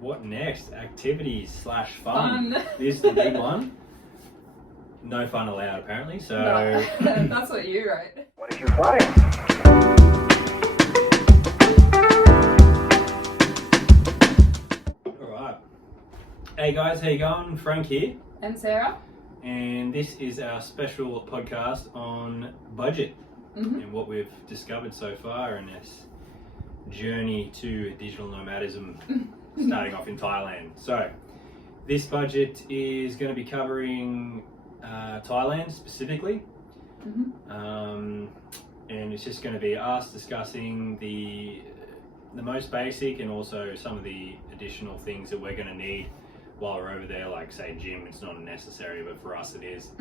what next? Activities slash fun. Fun. This is the big one. No fun allowed, apparently. So No, that's what you wrote. What is your flight? all right. Hey guys, how you going? Frank here, And Sarah? and this is our special podcast on budget Mm-hmm. and what we've discovered so far in this journey to digital nomadism, starting off in Thailand. So, this budget is going to be covering Thailand specifically, Mm-hmm. and it's just going to be us discussing the most basic and also some of the additional things that we're going to need while we're over there, like say gym. It's not necessary, but for us it is.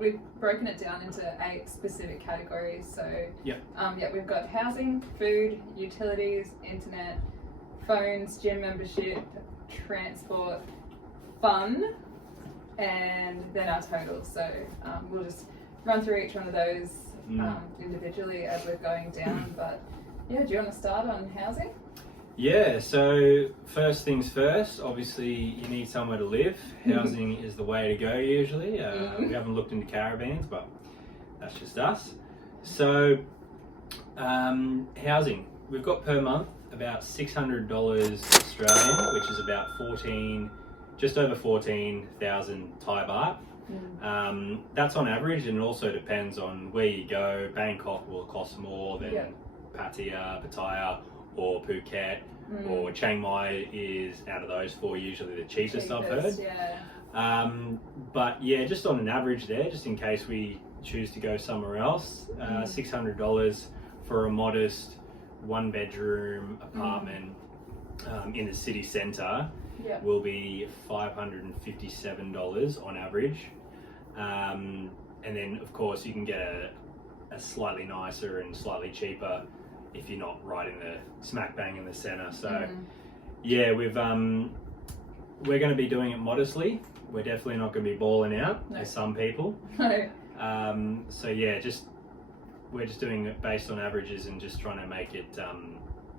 We've broken it down into 8 specific categories. So, Yep. We've got housing, food, utilities, internet, phones, gym membership, transport, fun, and then our totals. So, we'll just run through each one of those individually as we're going down. But yeah, do you want to start on housing? Yeah, so first things first, obviously you need somewhere to live. Housing is the way to go usually. We haven't looked into caravans, but that's just us. So, housing, we've got per month about $600 Australian, which is about just over 14,000 Thai baht. That's on average, and it also depends on where you go. Bangkok will cost more than Pattaya or Phuket, or Chiang Mai is, out of those 4, usually the cheapest I've heard. Yeah. But yeah, just on an average there, just in case we choose to go somewhere else, $600 for a modest 1-bedroom apartment in the city centre will be $557 on average. And then of course you can get a slightly nicer and slightly cheaper if you're not right in the smack bang in the centre. So yeah, we're going to be doing it modestly. We're definitely not going to be balling out as some people. No. So yeah, we're just doing it based on averages and just trying to make it.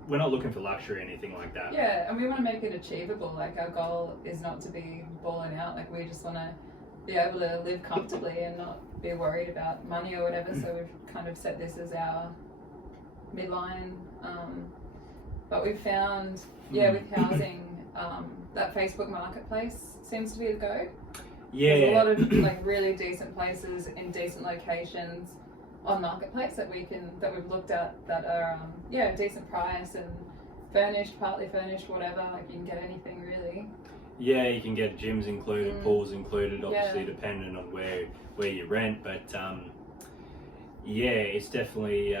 We're not looking for luxury or anything like that. Yeah, and we want to make it achievable. Like, our goal is not to be balling out. Like, we just want to be able to live comfortably and not be worried about money or whatever. So we've kind of set this as our midline. But we've found, with housing, that Facebook Marketplace seems to be the go. Yeah. There's a lot of like really decent places in decent locations on Marketplace that we've looked at that are a decent price and furnished, partly furnished, whatever. Like, you can get anything really. Yeah, you can get gyms included, pools included, obviously dependent on where you rent. But it's definitely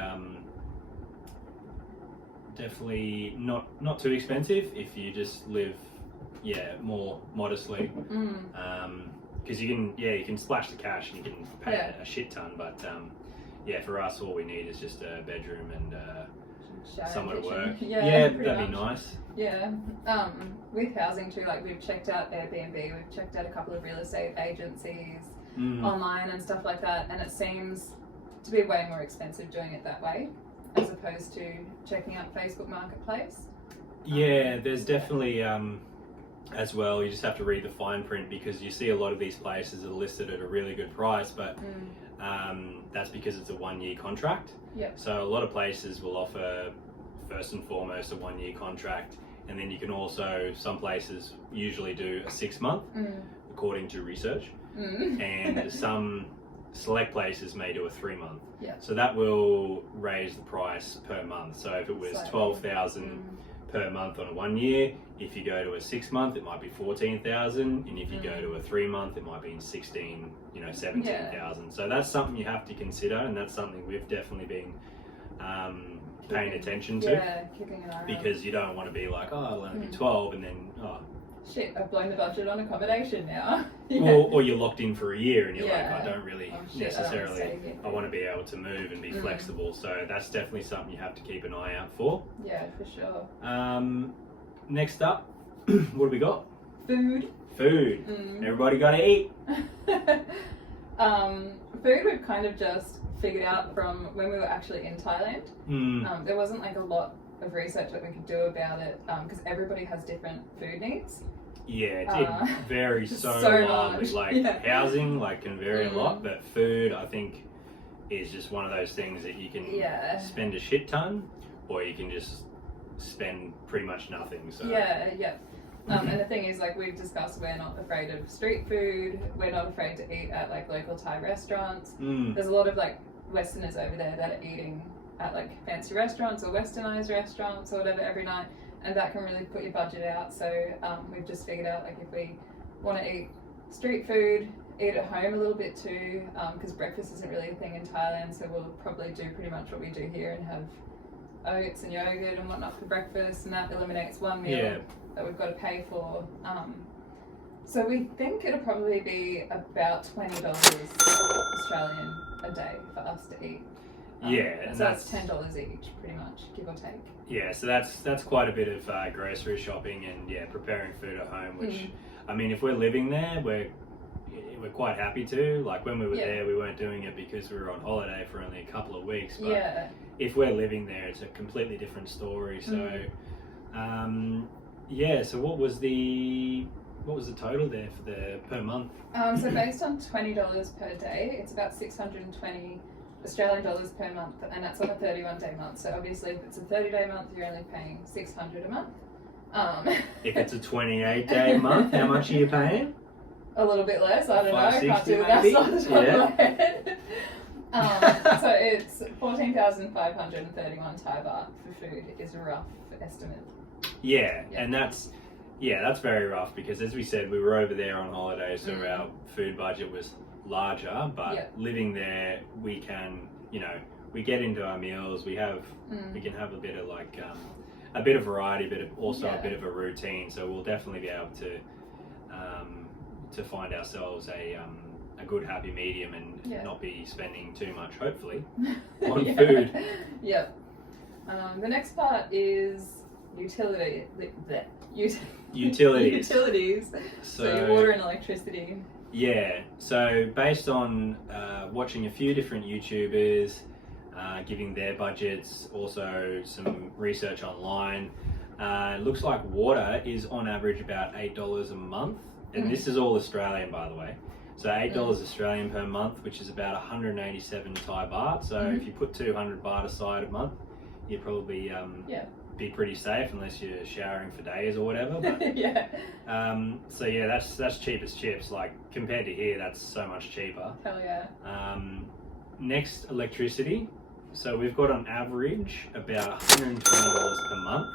not too expensive if you just live more modestly. Because you can splash the cash and you can pay a shit ton. But for us, all we need is just a bedroom and somewhere to work. That'd be nice. Yeah. With housing too, like, we've checked out Airbnb, we've checked out a couple of real estate agencies online and stuff like that, and it seems to be way more expensive doing it that way as opposed to checking out Facebook Marketplace. Yeah, there's definitely as well, you just have to read the fine print, because you see a lot of these places are listed at a really good price, but that's because it's a 1-year contract. So a lot of places will offer first and foremost a 1-year contract, and then you can also, some places usually do a 6-month according to research, and some select places may do a 3-month. So that will raise the price per month. So if it was 12,000 per month on a 1 year, if you go to a 6-month, it might be 14,000, and if you go to a 3-month, it might be 17,000. So that's something you have to consider, and that's something we've definitely been paying attention to, keeping an eye because you don't want to be like, it'll only be 12, and then shit, I've blown the budget on accommodation now. Or you're locked in for a year and you're like, I don't really necessarily, I want to be able to move and be flexible. So that's definitely something you have to keep an eye out for. Yeah, for sure. Next up, what do we got? Food. Everybody gotta eat. Food we've kind of just figured out from when we were actually in Thailand. There wasn't like a lot of research that we could do about it, because everybody has different food needs. Yeah, it varies so wildly. much. Like housing, like can vary a lot, but food, I think, is just one of those things that you can spend a shit ton, or you can just spend pretty much nothing. So and the thing is, like we've discussed, we're not afraid of street food. We're not afraid to eat at like local Thai restaurants. There's a lot of like Westerners over there that are eating at like fancy restaurants or westernized restaurants or whatever every night, and that can really put your budget out. So we've just figured out, like, if we want to eat street food, eat at home a little bit too, because breakfast isn't really a thing in Thailand, so we'll probably do pretty much what we do here and have oats and yogurt and whatnot for breakfast, and that eliminates one meal that we've got to pay for. So we think it'll probably be about $20 Australian a day for us to eat. And so that's $10 each, pretty much, give or take. Yeah, so that's quite a bit of grocery shopping and preparing food at home. Which I mean, if we're living there, we're quite happy to. Like when we were there, we weren't doing it because we were on holiday for only a couple of weeks. But if we're living there, it's a completely different story. So, so what was the total there for the per month? So based on $20 per day, it's about 620 Australian dollars per month, and that's on a 31-day month. So obviously, if it's a 30-day month, you're only paying $600 a month. If it's a 28-day month, how much are you paying? A little bit less. I don't know. I can't do the maybe? maths on the top of my head. So it's 14,531 Thai baht for food is a rough estimate. And that's very rough because, as we said, we were over there on holiday, so our food budget was larger, but living there, we can, we get into our meals, we can have a bit of like a bit of variety, but also a bit of a routine. So we'll definitely be able to find ourselves a good happy medium and not be spending too much, hopefully, on food. The next part is utilities. So your water and electricity. So based on watching a few different YouTubers, giving their budgets, also some research online, it looks like water is on average about $8 a month, and this is all Australian, by the way. So $8 Australian per month, which is about 187 Thai baht. So if you put 200 baht aside a month, you'd probably be pretty safe, unless you're showering for days or whatever. But, that's cheap as chips. Like compared to here, that's so much cheaper. Hell yeah. Next, electricity. So we've got on average about $120 per month.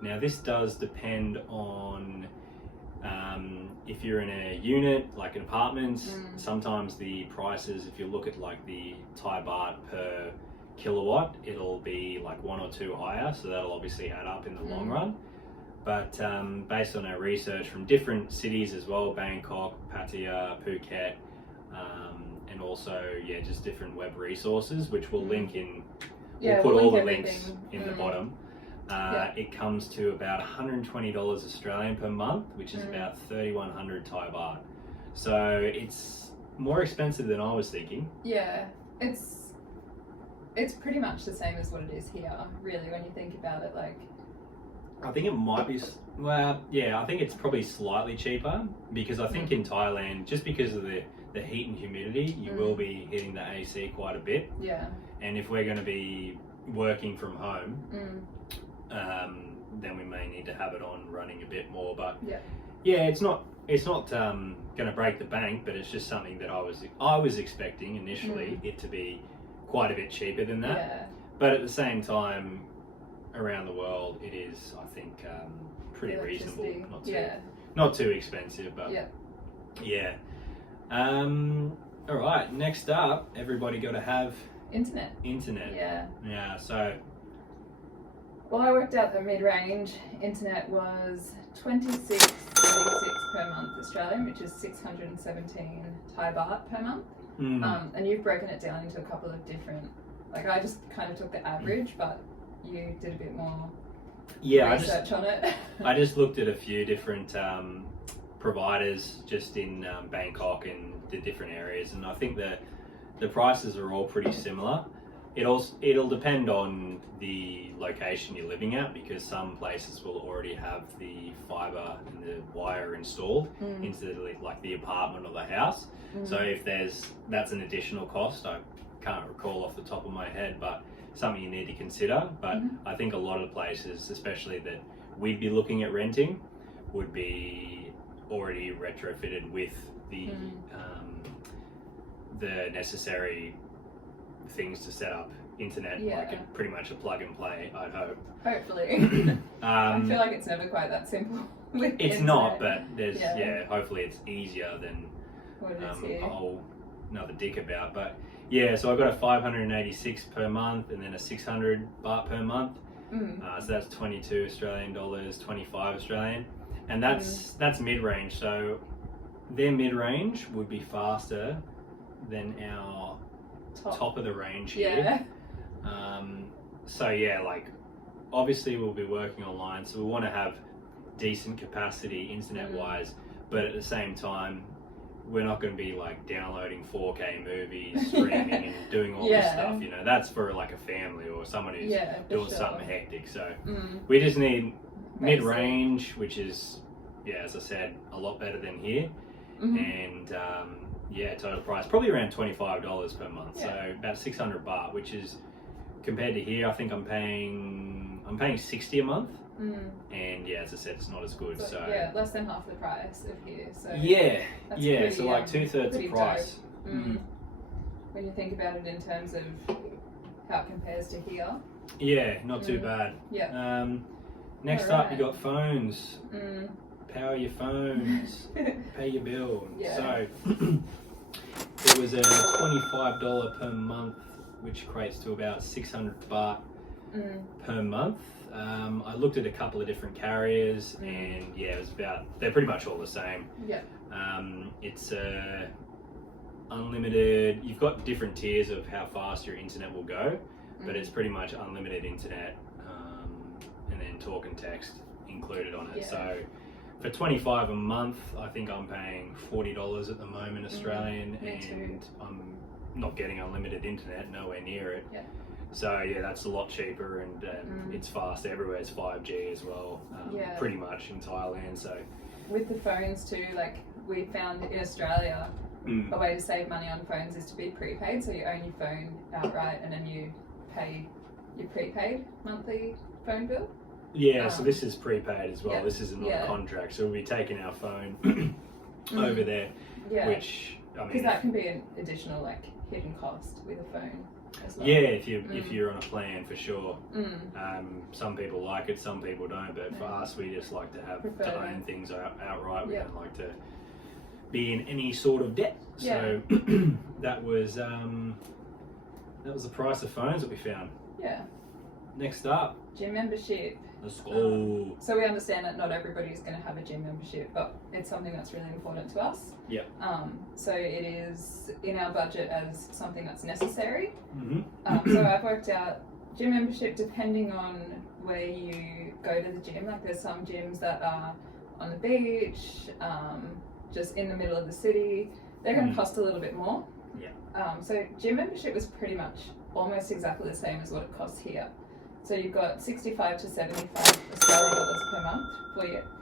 Now this does depend on if you're in a unit, like in apartments. Sometimes the prices, if you look at like the Thai baht per kilowatt, it'll be like 1 or 2 higher, so that'll obviously add up in the long run. But based on our research from different cities as well, Bangkok, Pattaya, Phuket, and also just different web resources, which we'll link in. We'll put all the links in the bottom. It comes to about $120 Australian per month, which is about 3,100 Thai baht. So it's more expensive than I was thinking. It's pretty much the same as what it is here, really, when you think about it. Like, I think it might be, I think it's probably slightly cheaper, because I think in Thailand, just because of the heat and humidity, you will be hitting the AC quite a bit. And if we're going to be working from home, then we may need to have it on running a bit more. But it's not going to break the bank, but it's just something that I was expecting initially it to be quite a bit cheaper than that. But at the same time, around the world, it is, I think, pretty reasonable. Not too expensive, but all right, next up, everybody got to have internet. So well, I worked out the mid-range internet was 26.76 per month Australian, which is 617 Thai baht per month. And you've broken it down into a couple of different, like, I just kind of took the average, but you did a bit more research on it. I just looked at a few different providers just in Bangkok and the different areas, and I think the prices are all pretty similar. it'll depend on the location you're living at, because some places will already have the fibre and the wire installed into the apartment or the house. So if that's an additional cost. I can't recall off the top of my head, but something you need to consider. But I think a lot of places, especially that we'd be looking at renting, would be already retrofitted with the necessary things to set up internet, like pretty much a plug and play, I'd hope. Hopefully. I feel like it's never quite that simple. It's not, but there's hopefully it's easier than what it is here. a whole another dick about. But yeah, so I got a 586 per month and then a 600 baht per month. So that's 22 Australian dollars, 25 Australian, and that's mid-range. So their mid-range would be faster than our top of the range here. So yeah, like obviously we'll be working online, so we want to have decent capacity internet wise, but at the same time we're not going to be like downloading 4K movies, streaming and doing all this stuff, you know. That's for like a family or someone who's doing something hectic. So we just need mid-range, which is, as I said, a lot better than here. And total price probably around $25 per month, so about 600 baht, which is, compared to here, I think I'm paying 60 a month. And as I said, it's not as good. So less than half the price of here. So pretty, so like 2/3 the price. When you think about it in terms of how it compares to here. Yeah, not too bad. Next up, you got phones. Power your phones, pay your bill. So it was a $25 per month, which equates to about 600 baht per month. I looked at a couple of different carriers, and it was they're pretty much all the same. It's unlimited. You've got different tiers of how fast your internet will go, but it's pretty much unlimited internet, and then talk and text included on it. So for 25 a month, I think I'm paying $40 at the moment Australian, and I'm not getting unlimited internet, nowhere near it. So that's a lot cheaper, and it's fast everywhere. It's 5G as well, pretty much in Thailand. So with the phones too, like we found in Australia, a way to save money on phones is to be prepaid. So you own your phone outright, and then you pay your prepaid monthly phone bill. So this is prepaid as well. This isn't on a contract, so we'll be taking our phone over there, which I mean, because that can be an additional like hidden cost with a phone as well. If you're on a plan, for sure. Some people like it, some people don't, but for us, we just like to own things outright. We don't like to be in any sort of debt. So that was the price of phones that we found. Next up, gym membership. Let's go. So we understand that not everybody's going to have a gym membership, but it's something that's really important to us. So it is in our budget as something that's necessary. So I've worked out gym membership depending on where you go to the gym. Like there's some gyms that are on the beach, just in the middle of the city. They're going to cost a little bit more. So gym membership was pretty much almost exactly the same as what it costs here. So you've got 65 to 75 Australian dollars per month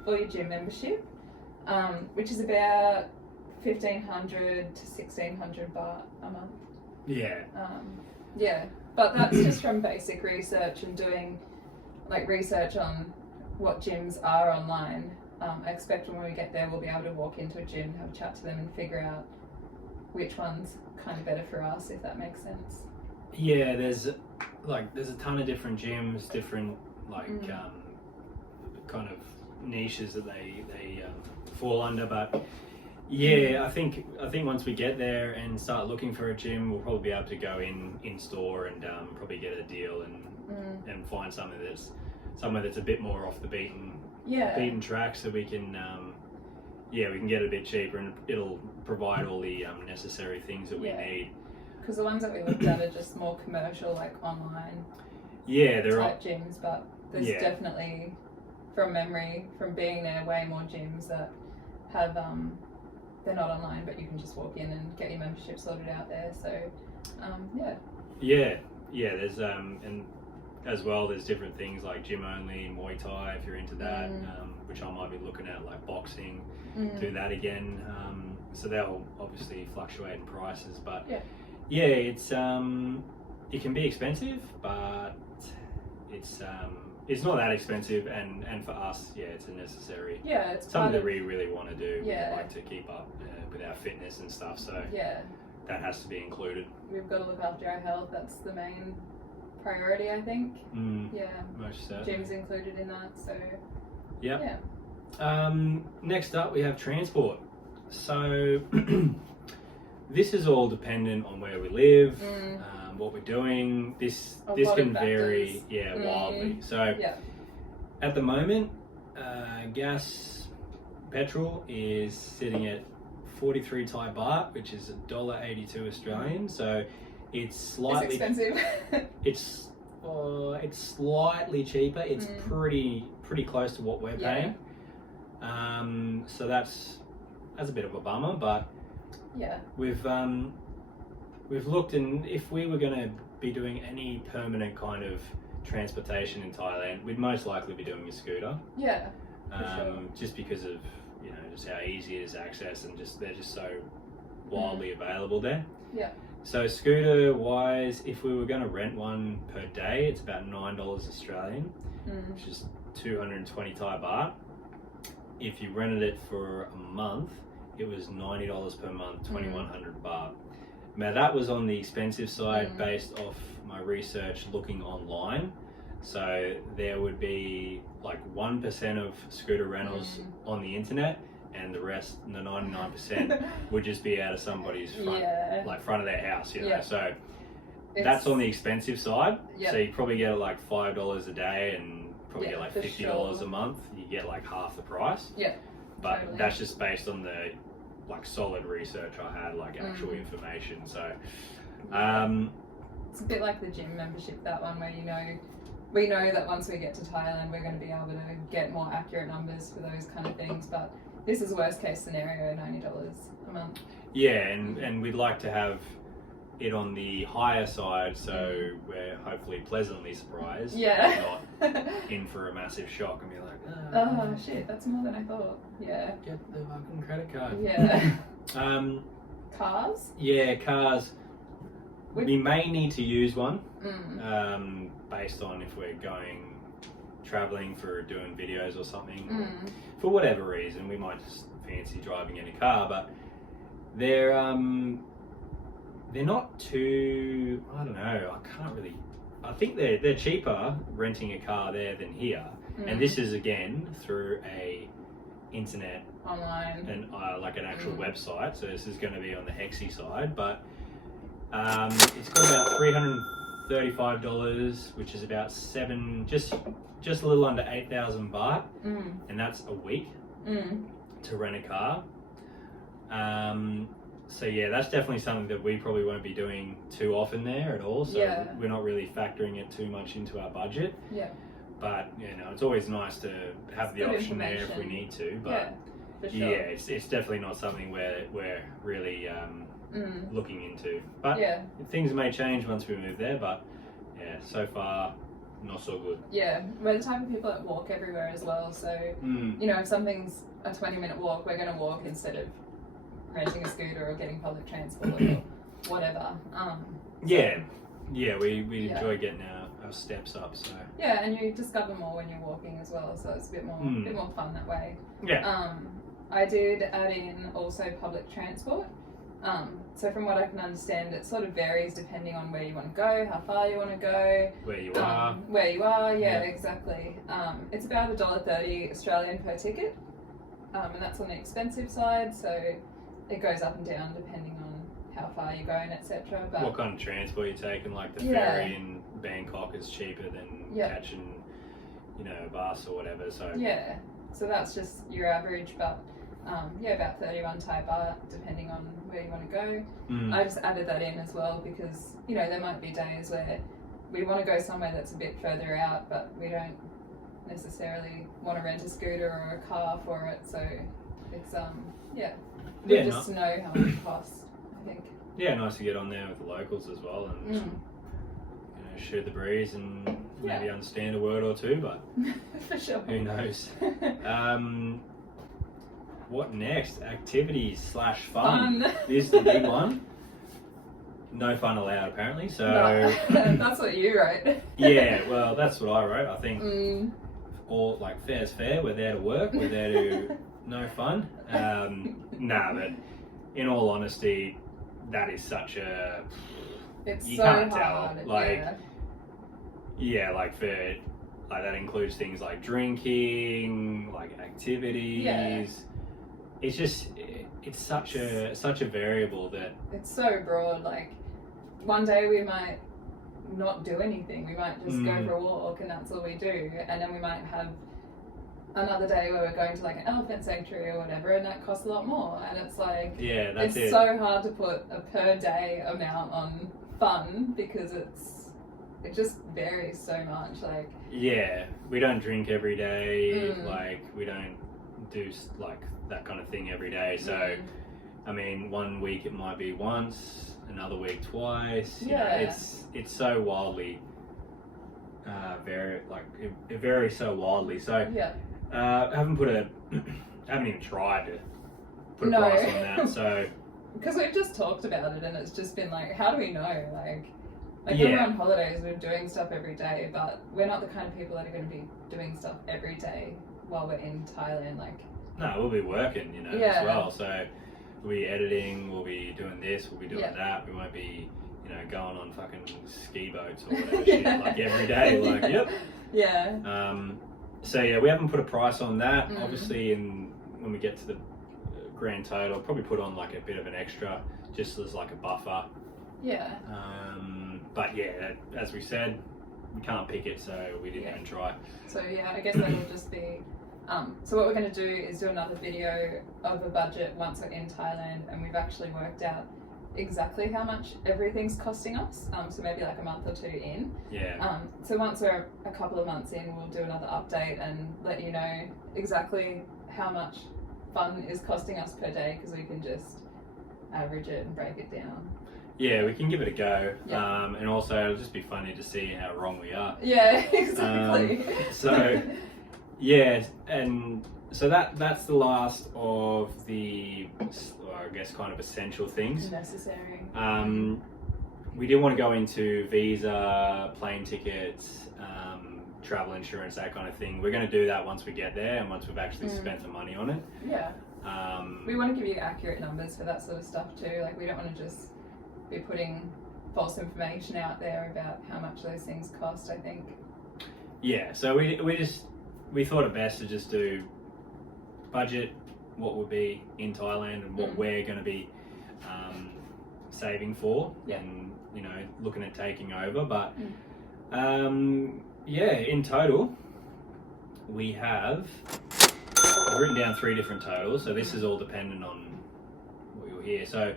for your gym membership, which is about 1,500 to 1,600 baht a month. But that's just from basic research and doing like research on what gyms are online. I expect when we get there, we'll be able to walk into a gym, have a chat to them, and figure out which one's kind of better for us, if that makes sense. There's a ton of different gyms, different kind of niches that they fall under, but I think once we get there and start looking for a gym, we'll probably be able to go in store and probably get a deal and find something that's a bit more off the beaten track, so we can we can get it a bit cheaper, and it'll provide all the necessary things that we need. Because the ones that we looked at are just more commercial, like online they're type gyms, but there's definitely, from memory, from being there, way more gyms that have, they're not online, but you can just walk in and get your membership sorted out there. So, yeah, there's and as well, there's different things like gym only, Muay Thai if you're into that, which I might be looking at, like boxing, do that again. So they'll obviously fluctuate in prices, but yeah, it's it can be expensive, but it's not that expensive, and for us, yeah, it's a necessary. Yeah, it's something that we really want to do. Yeah. We like to keep up with our fitness and stuff, so yeah, that has to be included. we've got to look after our health. That's the main priority, I think. Yeah, Most certainly. gym's included in that, so Yep. Yeah. Next up, we have transport. So this is all dependent on where we live, what we're doing. This can vary, wildly. So at the moment, gas, petrol is sitting at 43 Thai baht, which is $1.82 Australian. So it's slightly expensive. it's slightly cheaper. It's pretty close to what we're paying. So that's a bit of a bummer, but we've looked, and if we were going to be doing any permanent kind of transportation in Thailand, we'd most likely be doing a scooter. Yeah, for sure. Just because of just how easy it is to access, and they're just so widely available there. Yeah. So scooter wise, if we were going to rent one per day, it's about $9 Australian, which is 220 Thai baht. If you rented it for a month, it was $90 per month, 2,100 baht. Now that was on the expensive side based off my research looking online. So there would be like 1% of scooter rentals on the internet, and the rest, the 99%, would just be out of somebody's front, front of their house, So that's on the expensive side. So you probably get like $5 a day, and probably get like $50 a month. You get like half the price. But that's just based on the solid research I had, actual information. So it's a bit like the gym membership, that one, where we know that once we get to Thailand, we're going to be able to get more accurate numbers for those kind of things. But this is worst case scenario, $90 a month. Yeah, and we'd like to have it on the higher side, so we're hopefully pleasantly surprised. Not in for a massive shock and be like, oh shit, that's more than I thought. Yeah. Get the fucking credit card. Yeah. Cars? Yeah, cars. We may need to use one, based on if we're going traveling for doing videos or something. For whatever reason, we might just fancy driving in a car, but they're not too, I don't know, I think they're cheaper renting a car there than here. And this is again through a internet online and an actual website. So this is going to be on the Hexi side, but it's got about $335, which is about just a little under 8,000 baht, and that's a week to rent a car. So yeah, that's definitely something that we probably won't be doing too often there at all. So we're not really factoring it too much into our budget. But it's always nice to have the option there if we need to. But for sure. it's definitely not something we're really looking into. But things may change once we move there. But yeah, so far not so good. Yeah, we're the type of people that walk everywhere as well. So if something's a 20-minute walk, we're going to walk instead of renting a scooter or getting public transport or whatever. We enjoy getting our steps up. So and you discover more when you're walking as well. So it's a bit more fun that way. I did add in also public transport. So from what I can understand, it sort of varies depending on where you want to go, how far you want to go, where you are. Exactly. It's about $1.30 Australian per ticket, and that's on the expensive side. So it goes up and down depending on how far you're going, etc. But what kind of transport you're taking? Like the ferry in Bangkok is cheaper than catching, a bus or whatever. So so that's just your average, but about 31 Thai baht depending on where you want to go. I just added that in as well because there might be days where we want to go somewhere that's a bit further out, but we don't necessarily want to rent a scooter or a car for it. So it's we just know how much it costs, I think. Yeah, nice to get on there with the locals as well, and shoot the breeze and maybe understand a word or two, but for sure. who knows? What next? Activities / fun. This is the big one. No fun allowed, apparently. So that's what you wrote. Yeah, well, that's what I wrote. I think all like fair's fair. We're there to work. We're there to no fun. Nah, but in all honesty, that is such a. It's you so can't hard. tell. Like, yeah, like that includes things like drinking, like activities. Yeah. It's just it's such a variable that it's so broad. Like one day we might not do anything. We might just go for a walk and that's all we do. And then we might have another day where we're going to like an elephant sanctuary or whatever, and that costs a lot more. And it's like it's so hard to put a per day amount on fun because it just varies so much. Like we don't drink every day. Like we don't do like that kind of thing every day. So I mean, one week it might be once, another week twice. You know, it's so wildly it varies so wildly. So I haven't even tried to put a price on that. So because we've just talked about it and it's just been like, how do we know? Like when we're on holidays, we're doing stuff every day, but we're not the kind of people that are going to be doing stuff every day while we're in Thailand. Like, no, we'll be working, you know, as well. So we'll be editing, we'll be doing this, we'll be doing that. We won't be, you know, going on fucking ski boats or whatever shit, like every day. Like, so we haven't put a price on that. Obviously, when we get to the grand total, probably put on like a bit of an extra, just as like a buffer. But as we said, we can't pick it, so we didn't even try. So I guess that will just be. So what we're going to do is do another video of a budget once we're in Thailand, and we've actually worked out exactly how much everything's costing us. So maybe like a month or two in. So once we're a couple of months in, we'll do another update and let you know exactly how much fun is costing us per day, because we can just average it and break it down. Yeah, we can give it a go. And also it'll just be funny to see how wrong we are. Yeah, exactly. And so that's the last of the, I guess, kind of essential things. Necessary. We did want to go into visa, plane tickets, travel insurance, that kind of thing. We're going to do that once we get there and once we've actually spent the money on it. We want to give you accurate numbers for that sort of stuff too. Like, we don't want to just be putting false information out there about how much those things cost, I think. So we thought it best to just do budget, what would be in Thailand and what we're going to be saving for, and you know, looking at taking over. But in total we have written down 3 different totals, so this is all dependent on what you'll hear. So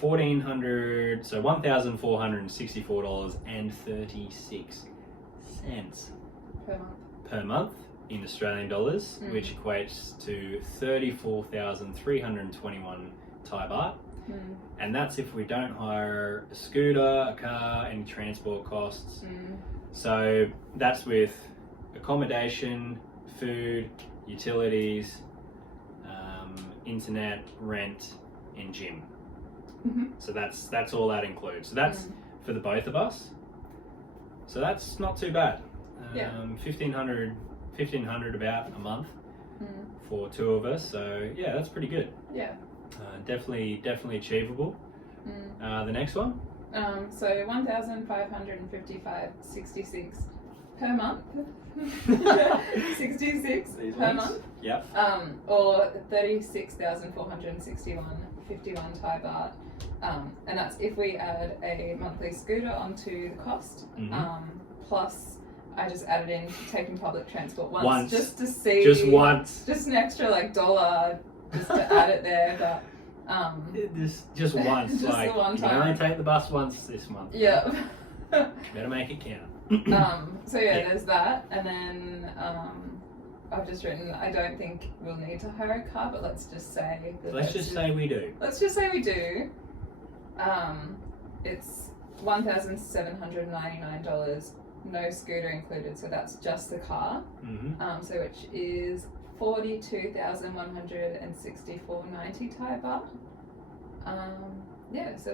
$1,464.36 per month in Australian dollars, which equates to 34,321 Thai baht. And that's if we don't hire a scooter, a car, any transport costs. So that's with accommodation, food, utilities, internet, rent, and gym. So that's all that includes. So that's for the both of us. So that's not too bad. $1,500 about a month for 2 of us. So that's pretty good. Definitely achievable. The next one. So 1,555.66 per month. 66 per month. Or 36,461.51 Thai baht. And that's if we add a monthly scooter onto the cost. Plus, I just added in taking public transport once just to see. Just once. Just an extra $1 just to add it there, but. Just once. Just like, the one you can only take the bus once this month. Better make it count. There's that, and then I've just written, I don't think we'll need to hire a car, but let's just say that Let's just say we do. Let's just say we do. It's $1,799, no scooter included, so that's just the car. So which is 42,164.90 Thai baht. Yeah, so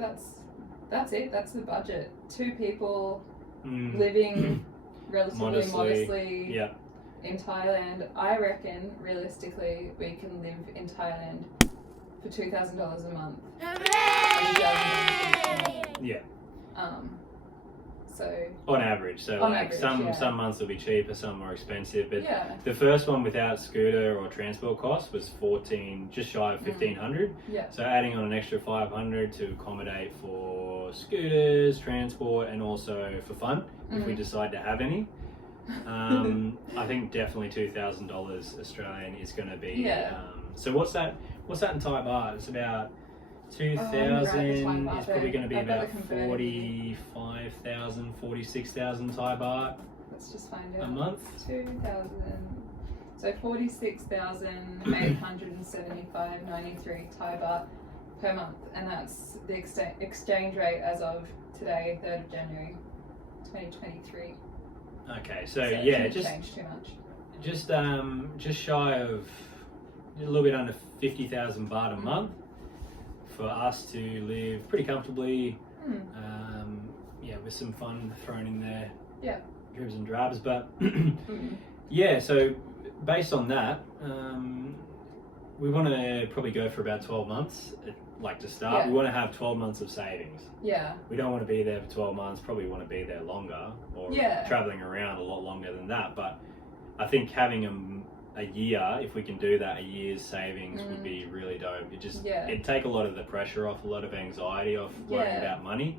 that's it. That's the budget. 2 people living relatively modestly in Thailand. I reckon realistically we can live in Thailand for $2,000 a month. Yeah. So on average, so on like average, some months will be cheaper, some more expensive. But yeah. the first one without scooter or transport costs was just shy of 1,500. Yeah. So adding on an extra 500 to accommodate for scooters, transport, and also for fun if we decide to have any. I think definitely $2,000 Australian is going to be. Yeah. So what's that in Thai baht? It's about 2,000 is probably going to be about 45,000, 46,000 Thai baht. Let's just find out. A month? 2,000. So 46,875.93 Thai baht per month, and that's the exchange rate as of today, 3rd of January, 2023. Okay, so it yeah, shouldn't change too much. Just shy of a little bit under 50,000 baht a month for us to live pretty comfortably. With some fun thrown in there. Yeah. Dribs and drabs, but yeah. So based on that, we want to probably go for about 12 months. Like to start, we want to have 12 months of savings. Yeah. We don't want to be there for 12 months. Probably want to be there longer, or traveling around a lot longer than that. But I think having a year, if we can do that, a year's savings would be really dope. It'd take a lot of the pressure off, a lot of anxiety off worrying about money,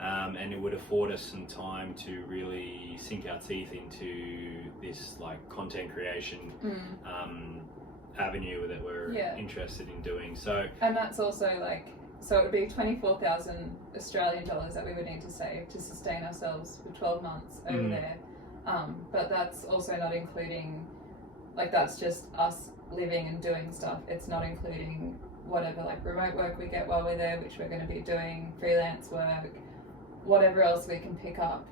and it would afford us some time to really sink our teeth into this like content creation avenue that we're interested in doing. So, and that's also like, so it would be 24,000 Australian dollars that we would need to save to sustain ourselves for 12 months over there. But that's also not including, like, that's just us living and doing stuff. It's not including whatever like remote work we get while we're there, which we're going to be doing, freelance work, whatever else we can pick up.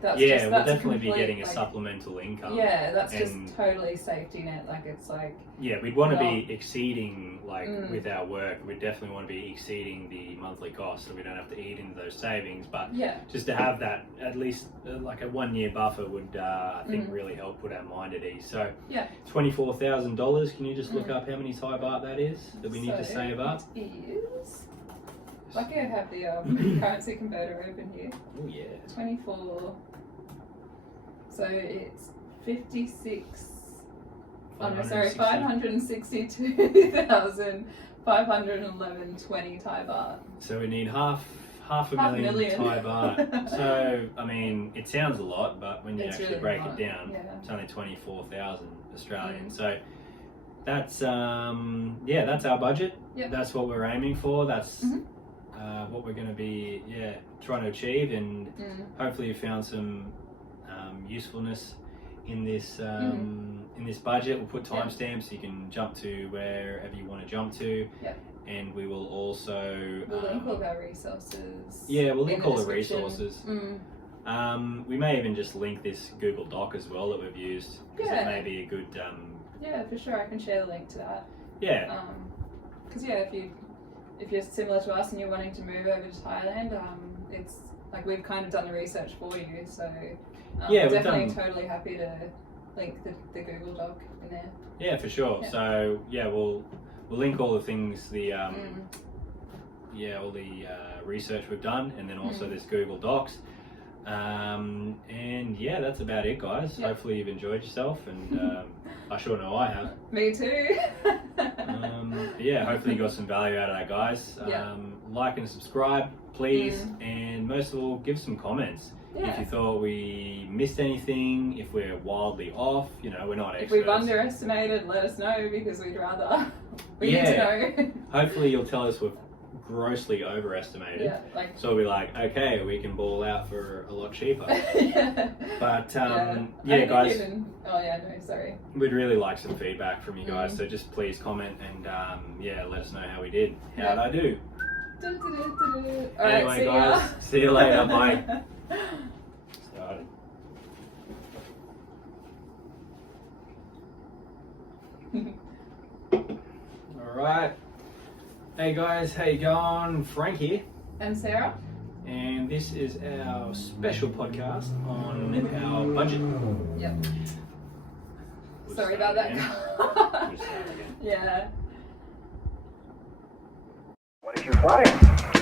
We'll definitely be getting a supplemental income. Yeah, that's just totally safety net. Like, it's like... Yeah, we'd want to be exceeding, like, with our work, we'd definitely want to be exceeding the monthly cost, so we don't have to eat into those savings. But just to have that, at least, like a 1 year buffer would, I think, really help put our mind at ease. So, $24,000, can you just look up how many Thai baht that is that we need to save up? It is... Lucky I have the currency converter open here. Oh yeah. 24. So it's 562,511.20 Thai baht. So we need half a million Thai baht. So I mean, it sounds a lot, but when you actually really break it down, it's only 24,000 Australian. So that's that's our budget. Yep. That's what we're aiming for. That's what we're going to be trying to achieve, and hopefully you found some usefulness in this budget. We'll put timestamps so you can jump to wherever you want to jump to, and we will also we'll link all of our resources. Yeah, we'll link all the resources. We may even just link this Google Doc as well that we've used, because it may be a good yeah, for sure, I can share the link to that. Yeah. Because if you're similar to us and you're wanting to move over to Thailand, it's like we've kind of done the research for you, so definitely totally happy to link the Google Doc in there. Yeah, for sure. Yeah. So we'll link all the things, all the research we've done, and then also this Google Docs. And that's about it, guys. Yep. Hopefully you've enjoyed yourself, and I sure know I have. Me too. Hopefully you got some value out of that, guys. Like and subscribe, please, and most of all, give some comments. If you thought we missed anything, if we're wildly off, we're not experts. If we've underestimated, let us know, because we'd rather. We need to know. Hopefully you'll tell us we've grossly overestimated. So we'll be like, okay, we can ball out for a lot cheaper. But guys. Sorry. We'd really like some feedback from you guys, so just please comment and let us know how we did. How'd I do? All right, Anyway, see guys, ya. see you later. Bye. Started. All right. Hey guys, how you going? Frank here, And Sarah? and this is our special podcast on our budget. Yep. We'll Sorry start about that. again. We'll start again. Yeah. What did you find?